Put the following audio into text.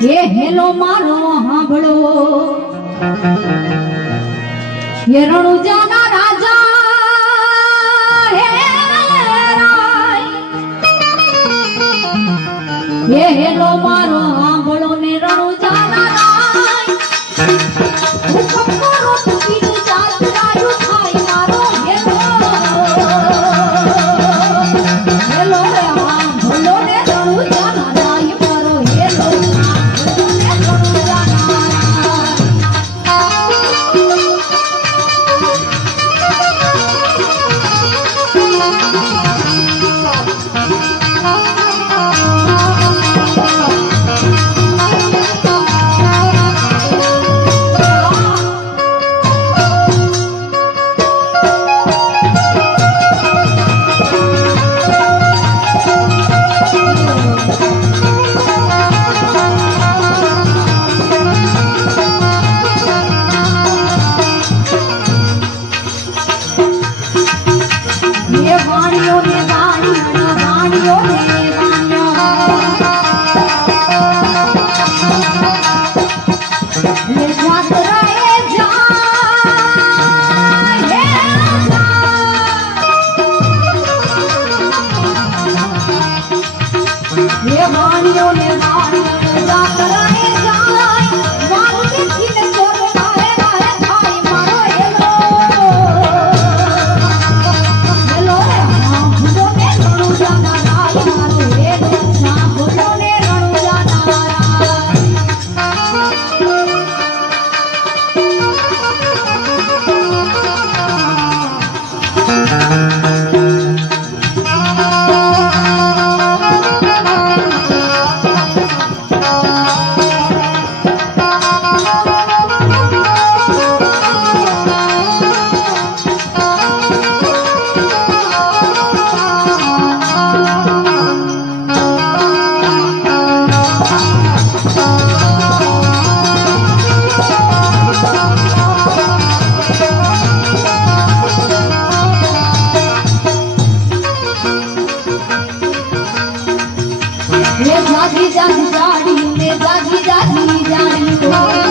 એ hello મારો હાંભળો એ રણુજાના રાજા હે રાય એ hello મારો હાંભળો ને રણુજાના રાય હુકમ કરો તુકીની જાત રાયુ થાય મારો હેલો હેલો રે હાંભળો ને રણુજાના રાય મારો હેલો જાજી જાજી જાડી ને જાજી જાજી જાડી